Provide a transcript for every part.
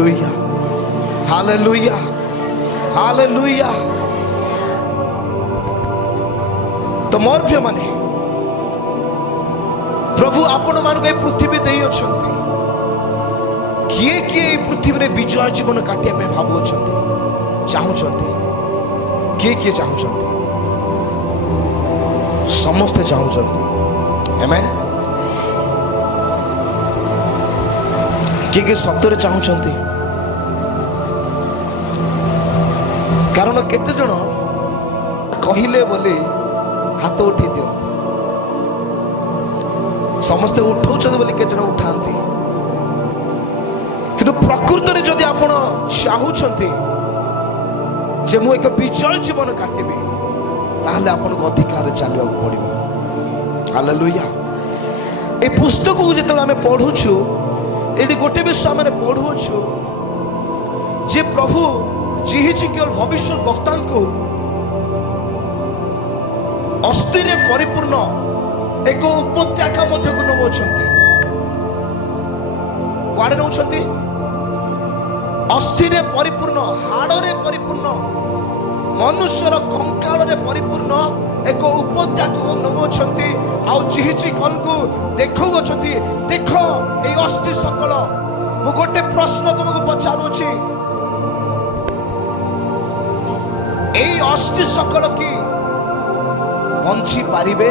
Hallelujah हालेलुया hallelujah. तो मोर प्रिय माने प्रभु आपण मानक ए पृथ्वी देई अछंती। किए किए पृथ्वी रे विजय जीवन काटिया पे भाबुछंती चाहुछंती। किए किए चाहुछंती? समस्ते चाहुछंती। आमेन। किए किए सत्य चाहुछंती? कारण केते जण कहिले बोली हाथ उठी दियंती। समस्ते उठाउछंती बोली के जण उठांती। किंतु प्रकृति में जदि आपण चाहुछंती जे मु एक विजय जीवन काटिबी ताहले आपण को अधिकार चलवा पड़िबो। हालेलुया। ए पुस्तक को जेतले हमें पढुछु एडी गोटे विषय हमें पढुछु जे प्रभु जिहिजी केवल भविष्य वक्ता को अस्थिर परिपूर्ण एक उपत्यका मध्य को नौछंती। कुआडे नौछंती? अस्थिर परिपूर्ण हाड़े परिपूर्ण मनुष्यर कंकाल परिपूर्ण एक उपत्यका को नौछंती। आउ जिहिजी कल को देखौछंती देख ए अस्थि सकल। मु गोटे प्रश्न तुमको पचारुछि ए अस्थि सकल की बंची पारिबे?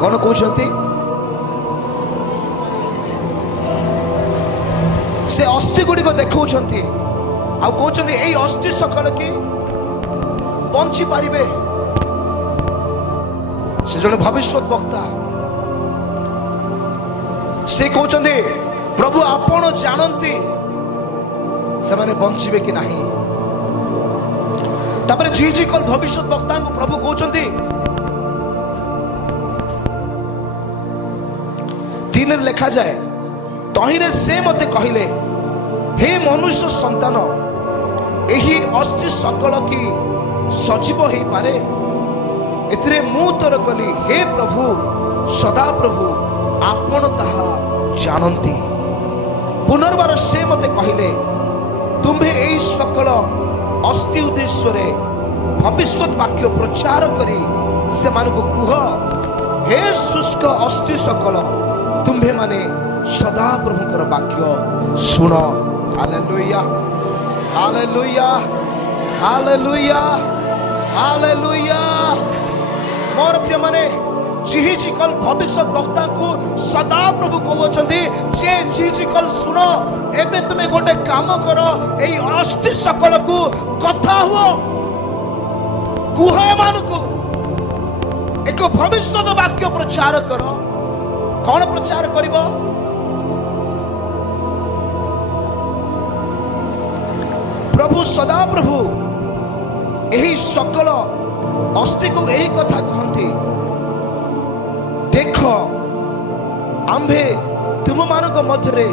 कौन कहते? से अस्थि गुड़िक देखौछंती आ कहते ए अस्थि सकल की बंची पारिबे? से जने भविष्य वक्ता से कहते प्रभु आपण जानती से माने बंचिबे कि नहीं। तापर जी कल भविष्य वक्ता को प्रभु कहते तीन लिखा जाए तहिरे से मते कहले हे मनुष्य संतान एही अस्थि सकल की सजीव हो पारे? एथिरे मु तोर कली हे प्रभु सदा प्रभु आपण ताहा जानती। पुनर्बार से मते कहले तुम्हें एही सकल अस्थि उद्देश्य भविष्य वाक्य प्रचार करी से मान को कुह हे शुष्क अस्थि सकल तुम्हें माने सदा प्रभुकर वाक्य सुन। हालेलुया हालेलुया हालेलुया हालेलुया। मोर प्रिय माने जिहिजी कल भविष्य वक्ता को सदा प्रभु कहउछंती जे जिहिजी कल सुन एबे तुमे गोटे काम कर एई अस्थि सकल को कथा हो कुह मानको एक भविष्य वाक्य प्रचार कर। कौन प्रचार करिबो? प्रभु सदा प्रभु यही सकल अस्थि को यही कथा कहती देख आम्भे तुम मानक मध्य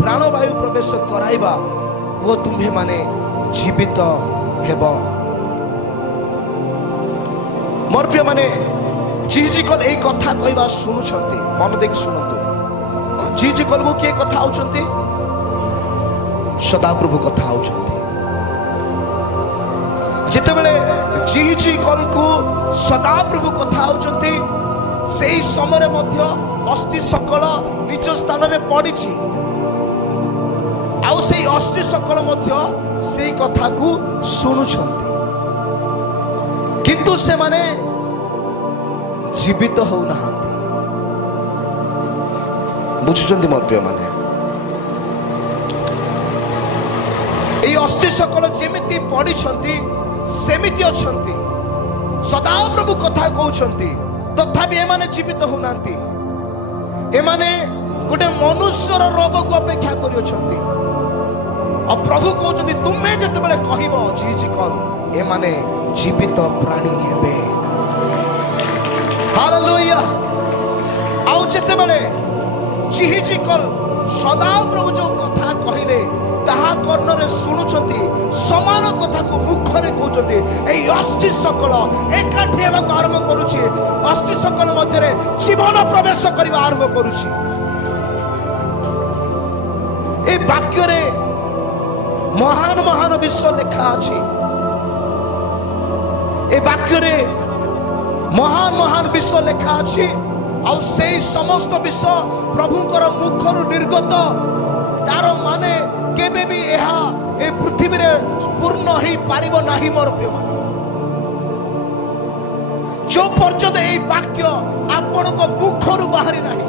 प्राणवायु प्रवेश कराइबा वो तुम्हें माने जीवित हेब। मोर प्रिय माने जीजी कल एक कथा कहवा शुणुंट मन देख शुणु। जीजी कल को किए कथा आउछंती? सदाप्रभु कथा आउछंती। जितेबले जीजी कल को सदाप्रभु कथा आउछंती से समय मध्य अस्थि सकल निज स्थान रे पड़िछि आउ से अस्थि सकल मध्य से कथा को शुणुछंती किंतु से माने जीवित हो नहांती। बुझुचंती मोर प्रिय माने ए अस्थि सकल जेमिति पड़िछंती सेमिति अछंती सदा प्रभु कथा कहउछंती तथापि एमाने जीवित हो नांती। एमाने गोटे मनुष्यर रोग को अपेक्षा करियोछंती और प्रभु कहउछंती तुमे जतेबेले कहिबो जीजी कल एमाने जीवित प्राणी हेबे। हालेलुया। आउ जतेबेले जीजी कल सदा प्रभु जो कथा कहिले ताहा कर्णरे शुणुछंती समान कथा को मुखरे कहउछंती ए अस्थि सकल एकाठी हेबाक आरंभ करूछि। अस्थि सकल मध्यरे जीवन प्रवेश करिबा आरंभ करूछि। ए এই বাক্যরে মহান মহান বিଷୟ লেখা ଅଛି। এই বাক্যরে মহান মহান ବିଷୟ ଲେଖା ଅଛି। ଆଉ ସେଇ ସମସ୍ତ ବିଷୟ ପ୍ରଭୁଙ୍କର ମୁଖରୁ ନିର୍ଗତ, ତାର ମାନେ କେବେ ବି ଏହା ଏ ପୃଥିବୀରେ ପୂର୍ଣ୍ଣ ହେଇପାରିବ ନାହିଁ। ମୋର ପ୍ରିୟମାନେ, ଯୋଉ ପର୍ଯ୍ୟନ୍ତ ଏଇ ବାକ୍ୟ ଆପଣଙ୍କ ମୁଖରୁ ବାହାରି ନାହିଁ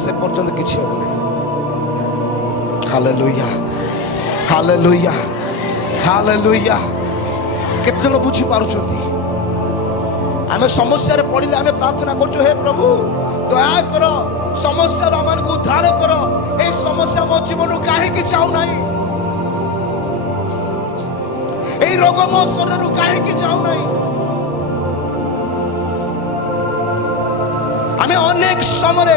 ସେ ପର୍ଯ୍ୟନ୍ତ କିଛି ହେବ ନାହିଁ। Hallelujah, hallelujah, hallelujah. କେତେ ଜଣ ବୁଝିପାରୁଛନ୍ତି? ଆମେ ସମସ୍ୟାରେ ପଡ଼ିଲେ ଆମେ ପ୍ରାର୍ଥନା କରୁଛୁ, ହେ ପ୍ରଭୁ ଦୟା କର, ସମସ୍ୟାରୁ ଆମମାନଙ୍କୁ ଉଦ୍ଧାର କର। ଏ ସମସ୍ୟା ମୋ ଜୀବନରୁ କାହିଁକି ଯାଉନାହିଁ? এই ରୋଗ ମୋ ଶରୀରରୁ କାହିଁକି ଯାଉନାହିଁ? ଆମେ ଅନେକ ସମୟରେ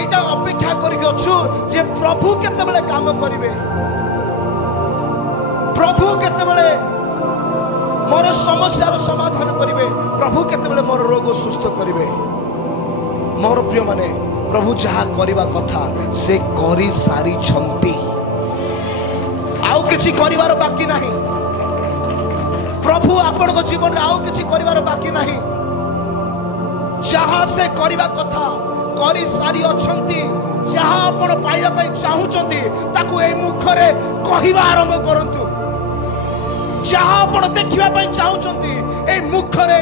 এইটা অপেক্ষা କରିକି ଅଛୁ ଯେ ପ୍ରଭୁ କେତେବେଳେ କାମ କରିବେ, ପ୍ରଭୁ କେତେବେଳେ ମୋର ସମସ୍ୟାର ସମାଧାନ କରିବେ, ପ୍ରଭୁ କେତେବେଳେ ମୋର ରୋଗ ସୁସ୍ଥ କରିବେ। ମୋର ପ୍ରିୟମାନେ, ପ୍ରଭୁ ଯାହା କରିବା କଥା ସେ କରି ସାରିଛନ୍ତି, ଆଉ କିଛି କରିବାର ବାକି ନାହିଁ। ପ୍ରଭୁ ଆପଣଙ୍କ ଜୀବନରେ ଆଉ କିଛି କରିବାର ବାକି ନାହିଁ। ଯାହା ସେ କରିବା କଥା କରି ସାରି ଅଛନ୍ତି। ଯାହା ଆପଣ ପାଇବା ପାଇଁ ଚାହୁଁଛନ୍ତି ତାକୁ ଏଇ ମୁଖରେ କହିବା ଆରମ୍ଭ କରନ୍ତୁ। ଯାହା ଆପଣ ଦେଖିବା ପାଇଁ ଚାହୁଁଛନ୍ତି ଏଇ ମୁଖରେ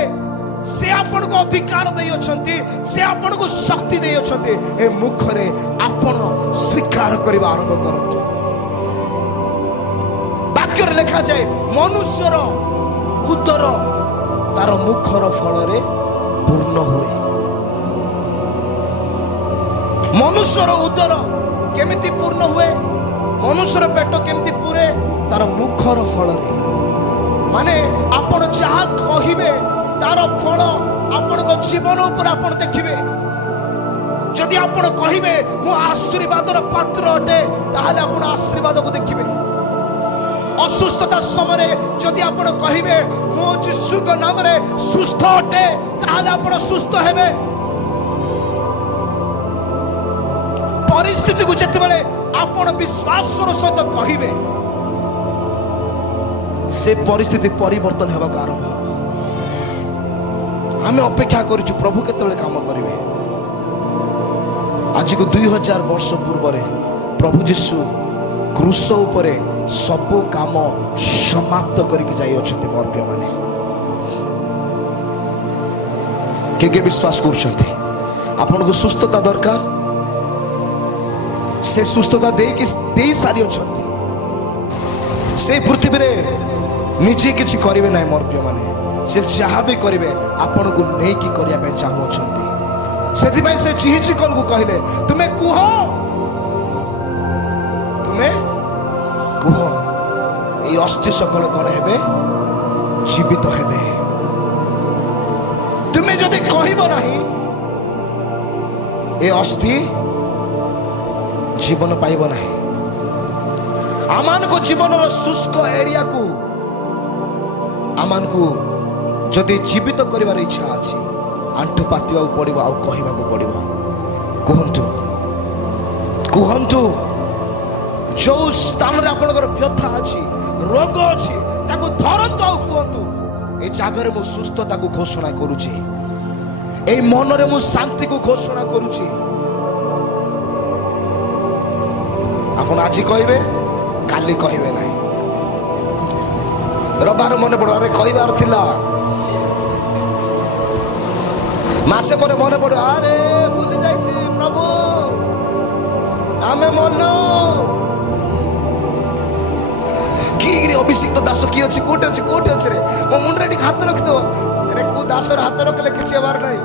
ସେ ଆପଣଙ୍କୁ ଅଧିକାର ଦେଇଅଛନ୍ତି, ସେ ଆପଣଙ୍କୁ ଶକ୍ତି ଦେଇଅଛନ୍ତି। ଏ ମୁଖରେ ଆପଣ ସ୍ୱୀକାର କରିବା ଆରମ୍ଭ କରନ୍ତୁ। ବାକ୍ୟରେ ଲେଖାଯାଏ, ମନୁଷ୍ୟର ଉଦର ତାର ମୁଖର ଫଳରେ ପୂର୍ଣ୍ଣ ହୁଏ। ମନୁଷ୍ୟର ଉଦର କେମିତି ପୂର୍ଣ୍ଣ ହୁଏ? ମନୁଷ୍ୟର ପେଟ କେମିତି ପୁରେ? ତାର ମୁଖର ଫଳରେ। ମାନେ ଆପଣ ଯାହା କହିବେ ତାର ଫଳ ଆପଣଙ୍କ ଜୀବନ ଉପରେ ଆପଣ ଦେଖିବେ। ଯଦି ଆପଣ କହିବେ ମୁଁ ଆଶୀର୍ବାଦର ପାତ୍ର ଅଟେ, ତାହେଲେ ଆପଣ ଆଶୀର୍ବାଦକୁ ଦେଖିବେ। ଅସୁସ୍ଥତା ସମୟରେ ଯଦି ଆପଣ କହିବେ ମୁଁ ଯୀଶୁଙ୍କ ନାମରେ ସୁସ୍ଥ ଅଟେ, ତାହେଲେ ଆପଣ ସୁସ୍ଥ ହେବେ। ପରିସ୍ଥିତିକୁ ଯେତେବେଳେ ଆପଣ ବିଶ୍ୱାସର ସହିତ କହିବେ ସେ ପରିସ୍ଥିତି ପରିବର୍ତ୍ତନ ହେବାକୁ ଆରମ୍ଭ ହେବ। ଆମେ ଅପେକ୍ଷା କରିଛୁ ପ୍ରଭୁ କେତେବେଳେ କାମ କରିବେ। ଆଜିକୁ 2000 ବର୍ଷ ପୂର୍ବରେ ପ୍ରଭୁ ଯୀଶୁ କ୍ରୁଶ ଉପରେ ସବୁ କାମ ସମାପ୍ତ କରିକି ଯାଇଅଛନ୍ତି। ମୋର ପ୍ରିୟମାନେ, କିଏ ବିଶ୍ୱାସ କରୁଛନ୍ତି ଆପଣଙ୍କୁ ସୁସ୍ଥତା ଦରକାର? ସେ ସୁସ୍ଥତା ଦେଇ ସାରିଅଛନ୍ତି। ସେ ପୃଥିବୀରେ ନିଜେ କିଛି କରିବେ ନାହିଁ। ମୋର ପ୍ରିୟମାନେ, ସେ ଯାହା ବି କରିବେ ଆପଣଙ୍କୁ ନେଇକି କରିବା ପାଇଁ ଚାହୁଁଅଛନ୍ତି। ସେଥିପାଇଁ ସେ ଚିହିଚିକଲକୁ କହିଲେ, ତୁମେ କୁହ, ତୁମେ କୁହ, এই অস্থি সকল কଣ ହେବେ? ଜୀବିତ ହେବେ। ତୁମେ ଯଦି କହିବ ନାହିଁ ଏ ଅସ୍ଥି ଜୀବନ ପାଇବ ନାହିଁ। ଆମମାନଙ୍କ ଜୀବନର ଶୁଷ୍କ ଏରିଆକୁ ଆମମାନଙ୍କୁ ଯଦି ଜୀବିତ କରିବାର ଇଚ୍ଛା ଅଛି, ଆଣ୍ଠୁ ପାତିବାକୁ ପଡ଼ିବ, ଆଉ କହିବାକୁ ପଡ଼ିବ। କୁହନ୍ତୁ, କୁହନ୍ତୁ। ଯୋଉ ସ୍ଥାନରେ ଆପଣଙ୍କର ବ୍ୟଥା ଅଛି, ରୋଗ ଅଛି, ତାକୁ ଧରନ୍ତୁ ଆଉ କୁହନ୍ତୁ, ଏ ଜାଗାରେ ମୁଁ ସୁସ୍ଥତାକୁ ଘୋଷଣା କରୁଛି, এই ମନରେ ମୁଁ ଶାନ୍ତିକୁ ଘୋଷଣା କରୁଛି। ଆପଣ ଆଜି କହିବେ, କାଲି କହିବେ ନାହିଁ। ରବିବାର ମନେ ପଡିବ, ଆରେ କହିବାର ଥିଲା। ମାସେ ପରେ ମନେ ପଡିବ, ଆରେ ଭୁଲି ଯାଇଛି ପ୍ରଭୁ, ଆମେ ମନୁ। କିରେ ଅଭିଷିକ୍ତ ଦାସ କିଏ ଅଛି? କୋଉଠି ଅଛି? କୋଉଠି ଅଛି ରେ? ମୋ ମୁଣ୍ଡରେ ଟିକେ ହାତ ରଖିଦେବ। ଆରେ କୋଉ ଦାସର ହାତ ରଖିଲେ କିଛି ହେବାର ନାହିଁ।